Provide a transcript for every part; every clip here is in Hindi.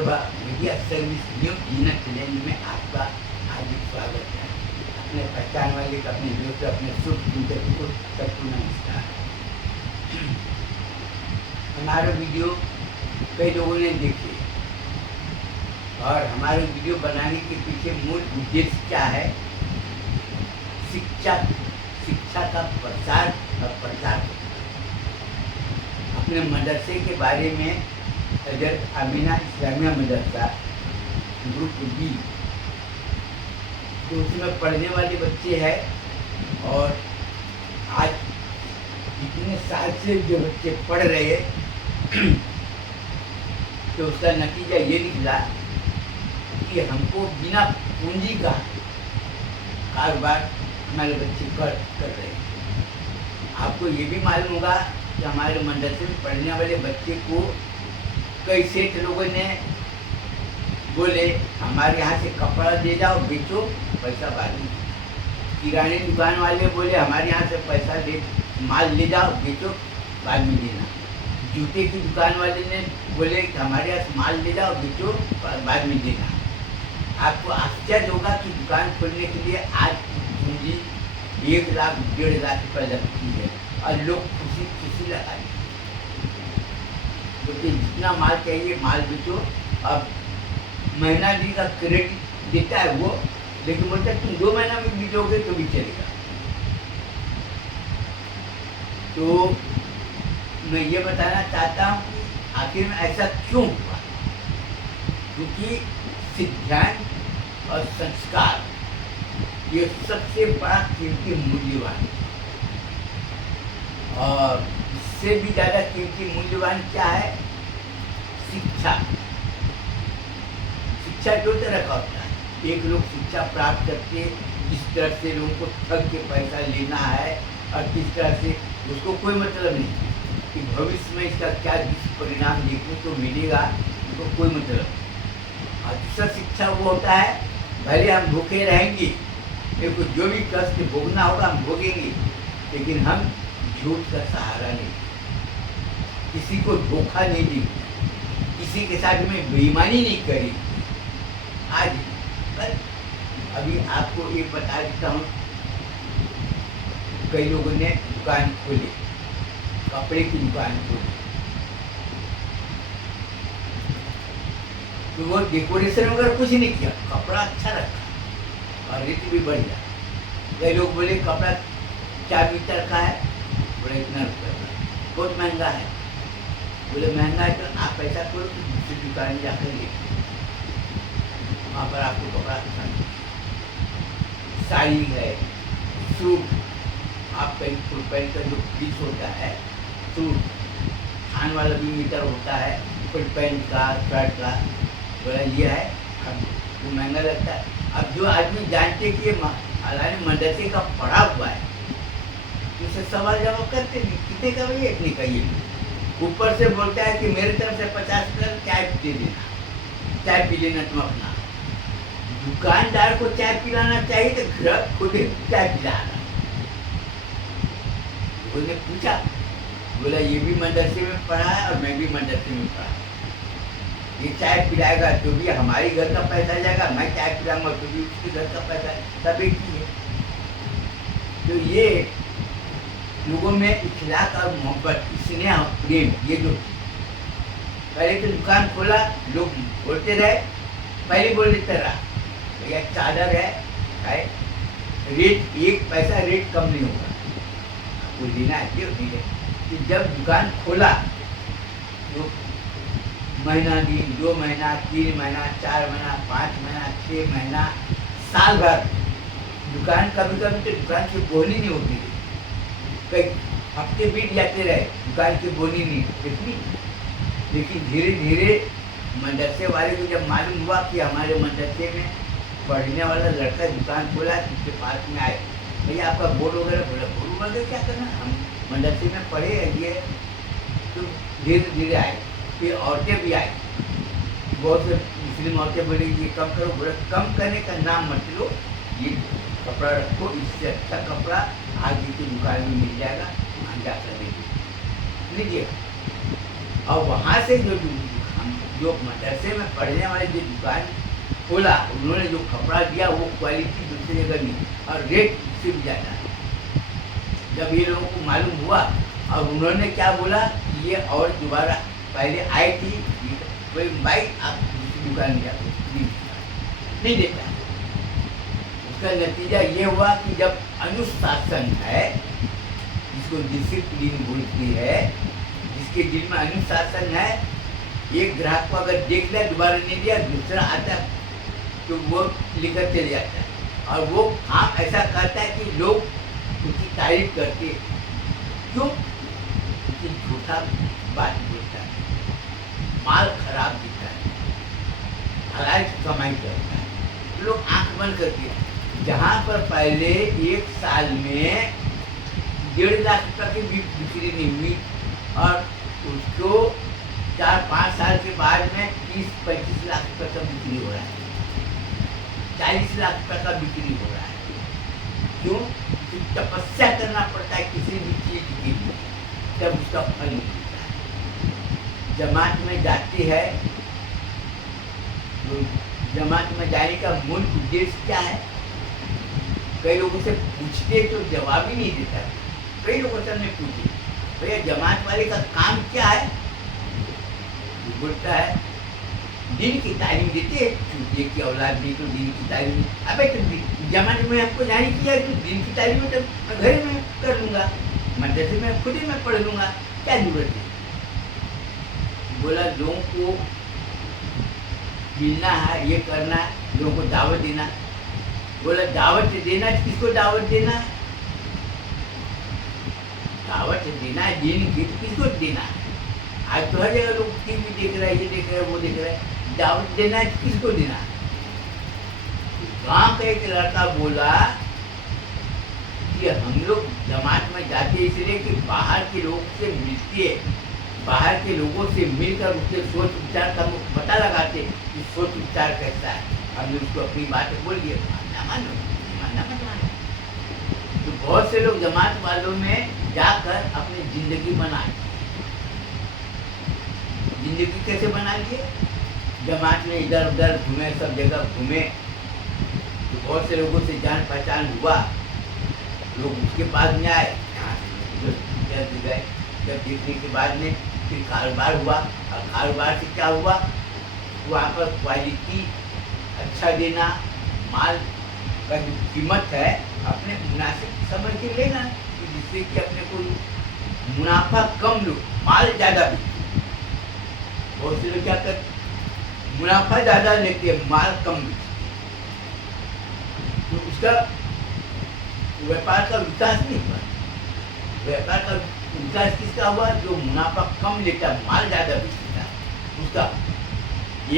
प्रभा मीडिया सर्विस न्यूज जीना चैनल में आपका हार्दिक स्वागत है। अपने पहचान वाले का, अपने दोस्त, अपने सुख चिंतक को सबको नमस्कार। हमारा वीडियो कई लोगों ने देखे और हमारे वीडियो बनाने के पीछे मूल उद्देश्य क्या है? शिक्षा का प्रसार और प्रचार। अपने मदरसे के बारे में हज़रत आमिना इस्लामिया मदरसा ग्रुप बी, तो उसमें पढ़ने वाले बच्चे हैं और आज इतने साल से जो बच्चे पढ़ रहे हैं तो उसका नतीजा ये निकला कि हमको बिना पूंजी का कारोबार हमारे बच्चे कर रहे हैं। आपको ये भी मालूम होगा कि हमारे मदरसे में पढ़ने वाले बच्चे को कई सेठ लोगों ने बोले हमारे यहाँ से कपड़ा दे जाओ, बेचो, पैसा बाद में। किराने दुकान वाले बोले हमारे यहाँ से माल ले जाओ, बेचो, बाद में देना। जूते की दुकान वाले ने बोले हमारे यहाँ से माल ले जाओ, बेचो, बाद में देना। आपको आश्चर्य होगा कि दुकान खोलने के लिए आज पूंजी 1 लाख 1.5 लाख रुपये लगती है और लोग खुशी लगा बोलते जितना माल चाहिए माल बेचो। अब महीना दिन का क्रेडिट देता है वो, लेकिन बोलता तुम 2 महीना में बेचोगे तो भी चलेगा। तो मैं ये बताना चाहता हूँ कि आखिर में ऐसा क्यों हुआ? क्योंकि सिद्धांत और संस्कार ये सबसे बड़ा कीमती मूल्यवान, और इससे भी ज़्यादा कीमती मूल्यवान क्या है? शिक्षा। शिक्षा 2 तरह का होता है। एक लोग शिक्षा प्राप्त करके जिस तरह से लोगों को ठग के पैसा लेना है, और किस तरह से उसको कोई मतलब नहीं कि भविष्य में इसका क्या दुष्परिणाम देखने को मिलेगा, उसको कोई मतलब नहीं। और दूसरा शिक्षा वो होता है भले हम भूखे रहेंगे, मेरे को जो भी कष्ट भोगना होगा हम भोगेंगे, लेकिन हम झूठ का सहारा नहीं, किसी को धोखा नहीं दी, किसी के साथ में बेईमानी नहीं करी। आज अभी आपको ये बता देता हूँ, कई लोगों ने दुकान खोली, कपड़े की दुकान खोली, तो वो डेकोरेशन वगैरह कुछ नहीं किया, कपड़ा अच्छा रखा और रेट भी बढ़िया। कई लोग बोले कपड़ा 4 मीटर का है, बोले इतना रुपये का, बहुत महंगा है। बोले महंगा है तो आप पैसा करो तो दूसरी दुकान में जाकर ले, वहाँ पर आपको कपड़ा अच्छा मिलेगा। साड़ी है, सूट, आप पैंट फुल पैंट का जो पीस होता है, सूट थान वाला भी मीटर होता है, फुल पैंट का, शर्ट का, बोला ये है, अब वो महंगा लगता है। अब जो आदमी जानते कि ये अलानी मदरसे का पढ़ा हुआ है, उसे सवाल जवाब करते नहीं, कितने का भैया, इतने का ये। ऊपर से बोलता है कि मेरे तरफ से 50 रुपये चाय दे देना, चाय पी लेना तुम अपना। दुकानदार को चाय पिलाना चाहिए तो घर खुद ही चाय पिलाना। उसने पूछा, बोला ये भी मदरसे में पढ़ा है और मैं भी मदरसे में पढ़ा, ये चाय पिलाएगा तो भी हमारी घर का पैसा जाएगा, मैं चाय पिलाऊंगा तो भी उसके घर का पैसा, सब एक ही है। तो ये लोगों में इखलाक और मोहब्बत, स्नेह और प्रेम, ये जो पहले तो दुकान खोला, लोग बोलते रहे, पहले बोल देते रहा भैया चादर है, रेट 1 पैसा रेट कम नहीं होगा, आपको लेना है क्यों नहीं है। तो जब दुकान खोला तो महीना दिन, 2 महीना, 3 महीना, 4 महीना, 5 महीना, 6 महीना, साल भर दुकान, कभी कभी तो दुकान की बोली नहीं होती थी, कई हफ्ते बीत जाते रहे, दुकान की बोली नहीं देखनी। लेकिन धीरे धीरे मदरसे वाले को जब मालूम हुआ कि हमारे मदरसे में पढ़ने वाला लड़का दुकान खोला, उसके पास में आए, भैया आपका बोर्ड वगैरह, बोला बोर्ड वगैरह क्या करना, हम मदरसे में पढ़े हैं ये। तो धीरे धीरे आए, फिर औरतें भी आई, बहुत से मुस्लिम औरतें बोली ये कम करो, बोला कम करने का नाम मत लो, ये कपड़ा रखो, इससे अच्छा कपड़ा आगे की दुकान में मिल जाएगा, वहाँ जाकर लीजिए। और वहाँ से जो जो मदरसे में पढ़ने वाले जो दुकान खोला, उन्होंने जो कपड़ा दिया वो क्वालिटी दूसरी जगह नहीं और रेट उससे भी ज़्यादा है। जब ये लोगों को मालूम हुआ और उन्होंने क्या बोला कि ये और दोबारा पहले आई थी भाई आप दूसरी दुकान में जाओ, नहीं देता। उसका नतीजा ये हुआ कि जब अनुशासन है, जिसको डिसिप्लिन बोलती है, जिसके दिल में अनुशासन है, एक ग्राहक को अगर देख लिया दोबारा नहीं दिया, दूसरा आता तो वो लेकर चले जाता है और वो काम ऐसा करता है कि लोग उसकी तारीफ करते हैं। क्यों? क्योंकि झूठा बात बोलता है, माल खराब दिखता है, हलाल की कमाई करता है, लोग आंख बंद करते हैं। जहाँ पर पहले एक साल में 1.5 लाख रुपये की भी बिक्री नहीं हुई और उसको 4-5 साल के बाद में 30-35 लाख रुपये का बिक्री हो रहा है, 40 लाख रुपये का बिक्री हो रहा है। क्यों? क्योंकि तपस्या करना पड़ता है किसी भी चीज के लिए, तब उसका फल मिलता है। जमात में जाती है तो जमात में जाने का मूल उद्देश्य क्या है? कई लोगों से पूछते तो जवाब ही नहीं देता। कई लोगों से हमने पूछे भैया जमात वाले का काम क्या है? वो बोलता है दिन की तालीम देते, चूतिए की औलाद दी तो दिन की तालीम। अबे तो जमात में हमको जाने की है तो दिन की तालीम तो मैं घर में कर लूँगा, मदरसे में खुद ही मैं पढ़ लूँगा, क्या जरूरत है? बोला लोगों को मिलना है, ये करना है, लोगों को दावत देना। बोला दावत देना, किसको दावत देना है? दावत देना है दिन की, किसको देना है? आज तो हर जगह लोग टीवी देख रहे हैं, ये देख रहे हैं, वो देख रहे हैं। दावत देना है, किसको देना है? गांव का एक लड़का बोला कि हम लोग जमात में जाते इसलिए कि बाहर के लोग से मिलते, बाहर के लोगों से मिलकर उसके सोच विचार का पता लगाते कि सोच विचार कैसा है। हमने उसको अपनी बात बोल दिया, मानना मानो, मानना मत मानो। तो बहुत से लोग जमात वालों में जाकर अपनी जिंदगी बनाए। जिंदगी कैसे बना लिए? जमात में इधर उधर घूमे, सब जगह घूमे, तो बहुत से लोगों से जान पहचान हुआ, लोग उसके पास में आए, यहाँ से गए। जब देखने के बाद में फिर कारोबार हुआ और कारोबार से क्या हुआ? वहाँ पर क्वालिटी अच्छा देना, माल का जो कीमत है अपने मुनासिब समझ के लेना, जिससे कि अपने को मुनाफा कम लो, माल ज़्यादा बिके। बहुत से लोग क्या करते, मुनाफा ज़्यादा लेते हैं, माल कम बिके, तो उसका व्यापार का विकास नहीं हुआ। व्यापार का विकास किसका हुआ? जो मुनाफा कम लेता, माल ज़्यादा बिकता है। उसका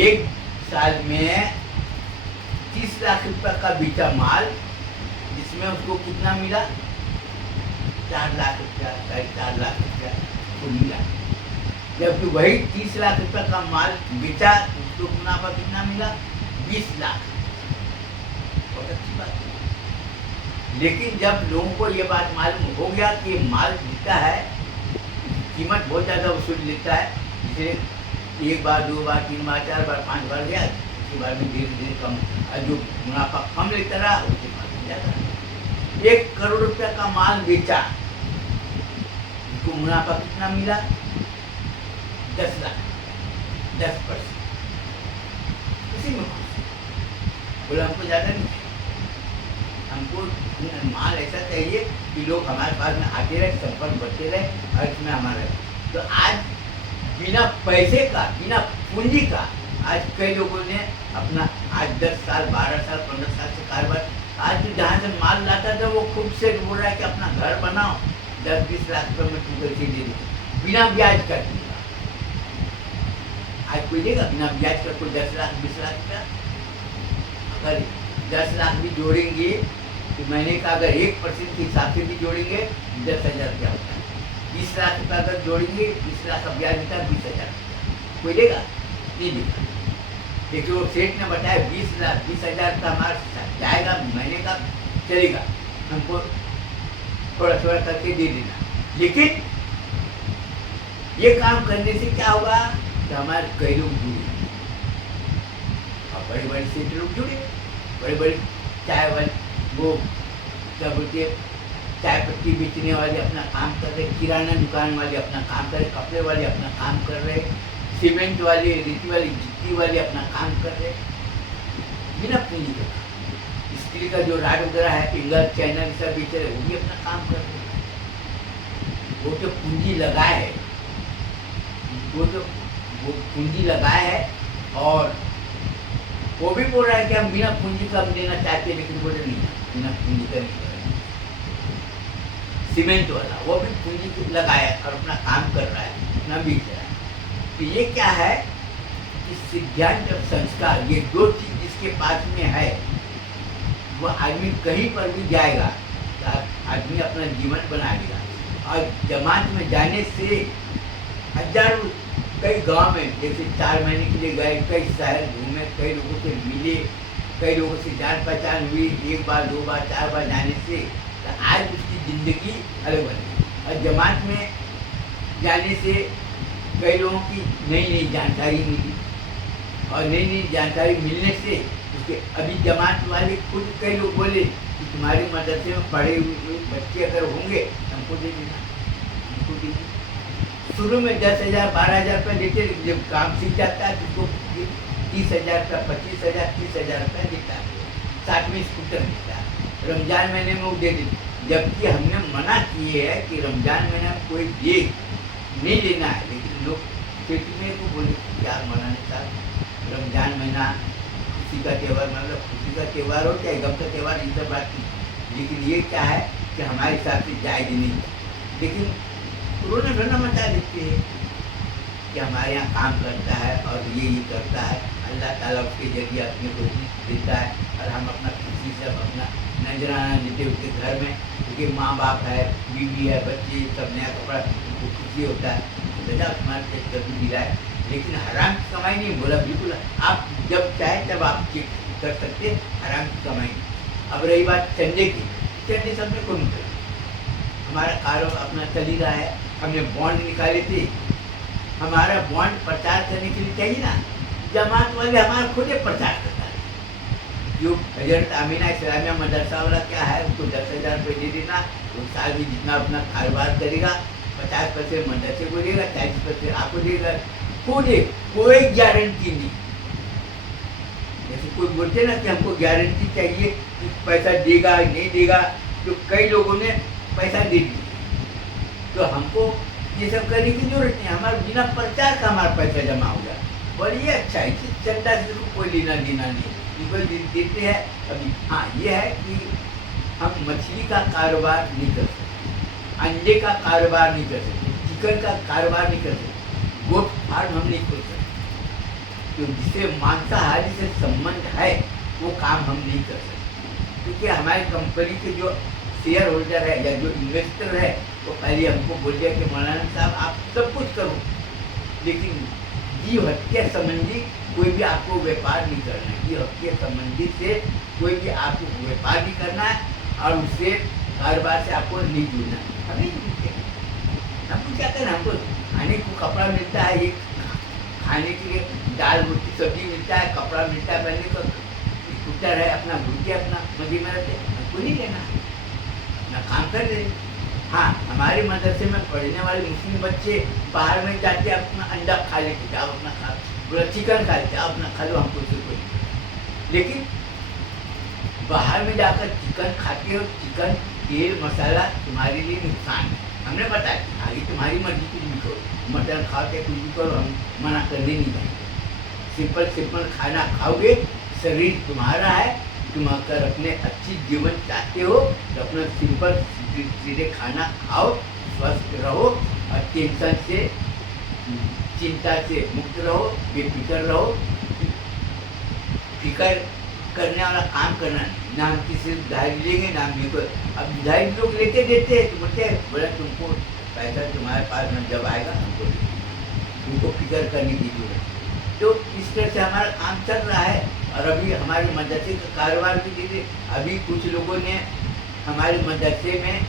एक साल में 30 लाख रुपये का बिका माल, जिसमें उसको कितना मिला? 4 लाख रुपया, 4.5 लाख रुपया उसको मिला। जबकि वही 30 लाख रुपये का माल बेचा, उसको मुनाफा कितना मिला? 20 लाख। बहुत अच्छी बात है। लेकिन जब लोगों को ये बात मालूम हो गया कि माल बिकता है, कीमत बहुत ज़्यादा वसूल लेता है, इसलिए 1 बार 2 बार 3 बार 4 बार 5 बार गया, उसके बाद में धीरे धीरे कम, जो मुनाफा कम लेता रहा उसके बाद ज़्यादा। 1 करोड़ रुपये का माल बेचा, उसको मुनाफा कितना मिला? 10 लाख, 10%। इसी में बोला हमको ज़्यादा नहीं, हमको माल ऐसा चाहिए कि लोग हमारे पास में आते रहे, संपर्क बढ़ते रहे और इसमें हमारा। तो आज बिना पैसे का, बिना पूंजी का, आज कई लोगों ने अपना आज 10 साल 12 साल 15 साल से कारोबार, आज तो जहाँ से माल लाता था वो खुद से बोल रहा है कि अपना घर बनाओ, 10-20 लाख रुपये में तू कैसे दे दे, बिना ब्याज का देगा। आज कोई देगा बिना ब्याज का? कोई 10 लाख 20 लाख का? अगर 10 लाख भी जोड़ेंगे तो महीने का अगर 1% के हिसाब से भी जोड़ेंगे 10,000 रुपया होता है। 20 लाख रुपया अगर जोड़ेंगे, 20 लाख का ब्याज होता है 20,000 रुपया। कोई देगा? नहीं देगा। देखिए वो सेठ ने बताया 20 लाख 20,000 रुपया हमारा जाएगा, महीने का चलेगा, हमको थोड़ा थोड़ा करके दे देना। लेकिन ये काम करने से क्या होगा कि हमारे कई लोग दूर और बड़े बड़े सेठ लोग जुड़े, बड़े बड़े चाय वाले, वो क्या बोलते हैं, चाय पत्ती बेचने वाले अपना काम कर रहे, किराना दुकान वाले अपना काम कर रहे, कपड़े वाले अपना काम कर रहे, सीमेंट वाले, रेती वाले, गिट्टी वाले अपना काम कर रहे, बिना पूंजी के। स्टील का जो राड वगैरह है, पिंगल चैनल सब बेच रहे, वो भी अपना काम कर रहे। वो तो पूंजी लगाए है, वो पूंजी लगाए है, और वो भी बोल रहा है कि हम बिना पूंजी का हम देना चाहते हैं, लेकिन बोले नहीं, बिना पूंजी का नहीं करेंगे। सीमेंट वाला वो भी पूंजी लगाया और अपना काम कर रहा है, अपना बेच रहा है। तो ये क्या है कि सिद्धांत और संस्कार, ये दो चीज जिसके पास में है, वो आदमी कहीं पर भी जाएगा तो आदमी अपना जीवन बना लेगा। और जमात में जाने से हजारों, कई गांव में जैसे 4 महीने के लिए गए, कई शहर घूमे, कई लोगों से मिले, कई लोगों से जान पहचान हुई, 1 बार 2 बार 4 बार जाने से तो आज उसकी ज़िंदगी अलग बनी। और जमात में जाने से कई लोगों की नई नई जानकारी मिली, और नई नई जानकारी मिलने से उसके अभी जमात वाले खुद कई लोग बोले कि तुम्हारे मदरसे में पढ़े हुए बच्चे अगर होंगे हमको दे देना, हमको दे देना। शुरू में 10,000 12,000 रुपये देते, जब काम सीख जाता है तो उसको 30,000 का 25,000 30,000 रुपये देता है, साथ में स्कूटर देता है। रमजान महीने में वो दे देते, जबकि हमने मना किए है कि रमजान महीने में कोई ये नहीं लेना है, लेकिन लोग फिर को बोले क्या मनाने का, रमजान महीना खुशी का त्यौहार, मतलब खुशी का त्यौहार हो चाहे गम का त्यौहार, इन सब बात नहीं, लेकिन ये क्या है कि हमारे हिसाब से जायज नहीं है। लेकिन उन्होंने डरना मचा देते हैं कि हमारे यहाँ काम करता है और ये करता है, अल्लाह ताला उसके जरिए अपने को देता है, और हम अपना खुशी से अपना नजराना लेते उसके घर में, क्योंकि माँ बाप है, बीवी है, बच्चे, सब नया कपड़ा, उनको खुशी होता है, बेटा तुम्हारे पेट कर भी दिलाए। लेकिन हराम की कमाई नहीं बोला, बिल्कुल आप जब चाहे तब आप चेक कर सकते, हराम की कमाई। अब रही बात चंदे की, चंदे सब में कौन कर, हमारा कारोबार अपना चल ही रहा है, हमने बॉन्ड निकाले थे, हमारा बॉन्ड प्रचार करने के लिए चाहिए ना, जमात वाले हमारा खुद ही प्रचार करता है। जो हजरत आमीना इस्लामिया मदरसा वाला क्या है, उसको 10,000 रुपये दे देना, वो साल में जितना अपना कारोबार करेगा 50% मदरसे को देगा, 40% आपको देगा, खुद कोई गारंटी नहीं। जैसे कोई बोलते ना कि हमको गारंटी चाहिए कि पैसा देगा नहीं देगा, तो कई लोगों ने पैसा दे दिया, तो हमको ये सब करने की जरूरत नहीं, हमारा बिना प्रचार का हमारा पैसा जमा हो जाए, बोलिए अच्छा है कि चंदा से कोई लेना देना नहीं, कोई देते हैं अभी। हाँ ये है कि हम मछली का कारोबार नहीं कर सकते, अंडे का कारोबार नहीं कर सकते, चिकन का कारोबार नहीं कर सकते, गोट फार्म हम नहीं खोल सकते, तो जिससे मांसाहारी से संबंध है वो काम हम नहीं कर सकते, क्योंकि हमारी कंपनी के जो शेयर होल्डर है या जो इन्वेस्टर है वो पहले हमको बोल दिया कि मौलाना साहब आप सब कुछ करो, लेकिन जीव हत्या संबंधी कोई भी आपको व्यापार नहीं करना है, जीव हत्या संबंधी से कोई भी आपको व्यापार नहीं करना है, और उससे कारोबार से आपको नहीं जुड़ना है। हमें हमको क्या करना, हमको खाने को कपड़ा मिलता है, ये खाने के लिए दाल रोटी सब्जी मिलता है, कपड़ा मिलता है, पहले तो स्कूटर है, अपना भूखे अपना मजे में रहते, हमको नहीं लेना ना काम कर रहे। हाँ हमारे मदरसे में पढ़ने वाले मुस्लिम बच्चे बाहर में जाके अपना अंडा खा लेते, जाओ अपना खा, पूरा चिकन खा लेते, अपना खा लो, हमको उससे कोई, लेकिन बाहर में जाकर चिकन खाते हो, चिकन तेल मसाला तुम्हारे लिए नुकसान है, हमने बताया आगे तुम्हारी मर्जी, कुछ भी करो, मटन खाओ के कुछ भी करो, हम मना करने नहीं जाएंगे। सिंपल खाना खाओगे, शरीर तुम्हारा है, तुम अगर अपने अच्छी जीवन चाहते हो तो अपना सिंपल सीधे खाना खाओ, स्वस्थ रहो, और टेंशन से चिंता से मुक्त रहो, बेफिक्र रहो, फिक्र करने वाला काम करना नहीं, ना हम किसी से उधारी लेंगे ना हम कोई, अब उधारी लोग लेते देते हैं तो बोलते हैं बोला तुमको पैसा तुम्हारे पास में जब आएगा हमको तुमको फिक्र करने की जरूरत। तो इस तरह से हमारा काम चल रहा है, और अभी हमारे मदरसे का कारोबार भी धीरे, अभी कुछ लोगों ने हमारे मदरसे में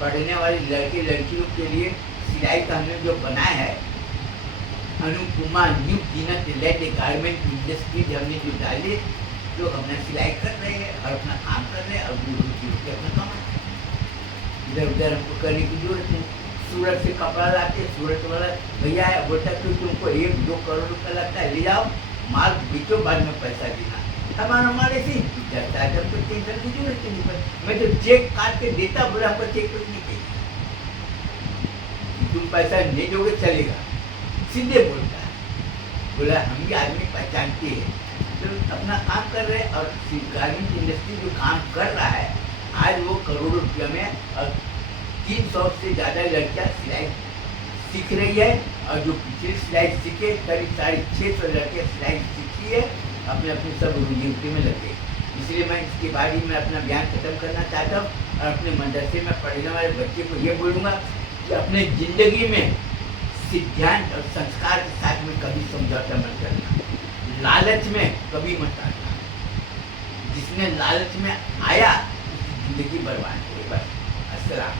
पढ़ने वाले लड़के लड़कियों के लिए सिलाई का हमने जो बनाया है, अनुपमा न्यू पीनट लेड गारमेंट इंडस्ट्री हमने जो डाले, जो हमने सिलाई कर रहे हैं और अपना काम कर रहे हैं और रोजी रोटी अपना कमा रहे हैं। इधर उधर हमको करने की जरूरत नहीं। सूरत से कपड़ा लाते, सूरत वाला भैया है बोलता कि तुमको 1-2 करोड़ रुपया लगता है, ले जाओ माल बेचो, बाद में पैसा देना। हमारा माल ऐसे ही जाता है, जब तो टेंशन की जरूरत नहीं पड़ती। मैं तो चेक काट के देता, बोला आपको चेक कुछ नहीं चाहिए, तुम पैसा नहीं दोगे चलेगा, सीधे बोलता है। बोला हम भी आदमी पहचानते हैं, तो अपना काम कर रहे हैं। और गारमेंट इंडस्ट्री जो काम कर रहा है आज वो करोड़ों रुपया में, और 300 से ज़्यादा लड़कियाँ सिलाई सीख रही है। और जो पिछली सिलाई सीखे करीब 650 लड़कियाँ सिलाई सीखी है, अपने अपने सब रोजी में लगे। इसलिए मैं इसके बारे में अपना बयान खत्म करना चाहता हूँ और अपने मदरसे में पढ़ने वाले बच्चे को ये बोलूँगा कि अपने ज़िंदगी में सिद्धांत और संस्कार के साथ में कभी समझौता मत करना, लालच में कभी मत आना। जिसने लालच में आया उसकी ज़िंदगी बर्बाद हुई। बस अस्सलाम।